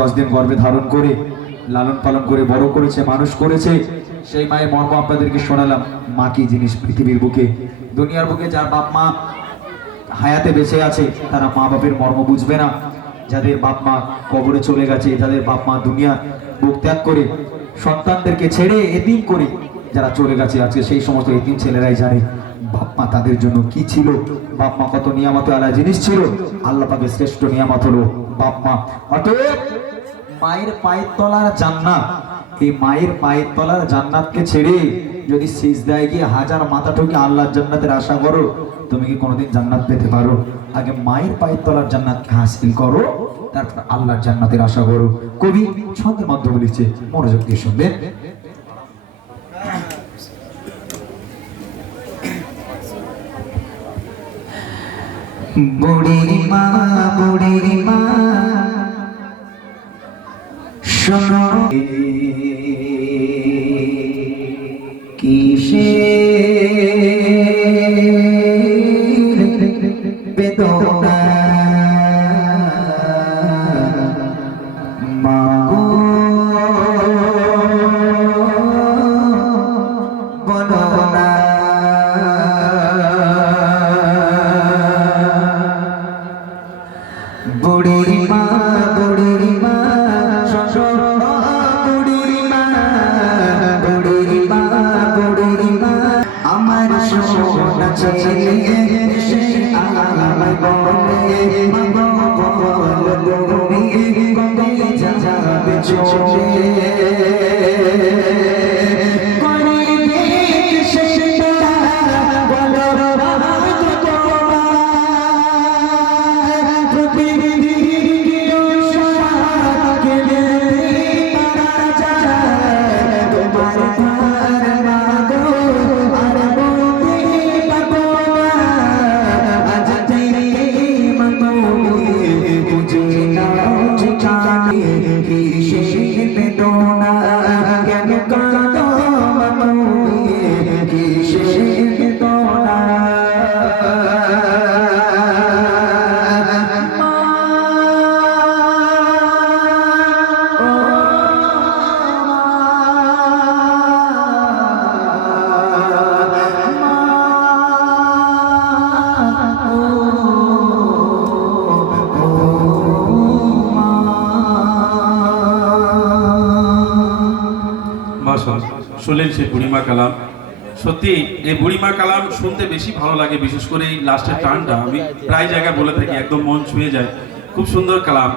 দশ দিন গর্ভে ধারণ করে, লালন পালন করে, বড় করেছে, মানুষ করেছে, সেই মায়ের মর্ম আপনাদেরকে শোনালাম। মা কি জিনিস পৃথিবীর বুকে? দুনিয়ার বুকে যার বাপ মা হায়াতে বেঁচে আছে, তারা মা বাপের মর্ম বুঝবে না। যাদের বাপ মা কবরে চলে গেছে, যাদের বাপ মা দুনিয়া বুক ত্যাগ করে, সন্তানদেরকে ছেড়ে এতিম করে যারা চলে গেছে, আজকে সেই সমস্ত এদিন ছেলেরাই জানে। বাপ মা তাদের জন্য কি ছিল? বাপ মা কত নিয়ামত আলা জিনিস ছিল? আল্লাহ পাকের শ্রেষ্ঠ নিয়ামত হলো বাপ মা অতএব মায়ের পায়ের তলার জান্নাত। এই মায়ের পায়ের তলার জান্নাতকে ছেড়ে যদি সিজদায় গিয়ে হাজার মাথা ঠুকে আল্লাহর জান্নাতের আশা করো, তুমি কি কোনোদিন জান্নাত পেতে পারো? আগে মায়ের পায়ের তলার জান্নাতকে হাসিল করো, তারপর আল্লাহর জান্নাতের আশা করো। কবি ছন্দের মাধ্যমে লিখছে, মনোযোগ দিয়ে শুনবেন। বুড়ির মা বুড়ির মা শোনো। কিসে চলে মাশাআল্লাহ। শুনলেন সেই বুড়িমা কালাম। সত্যি, এই বুড়িমা কালাম শুনতে বেশি ভালো লাগে, বিশেষ করে এই লাস্টের টানটা। আমি প্রায় জায়গায় বলে থাকি, একদম মন ছুঁয়ে যায়। খুব সুন্দর কালাম।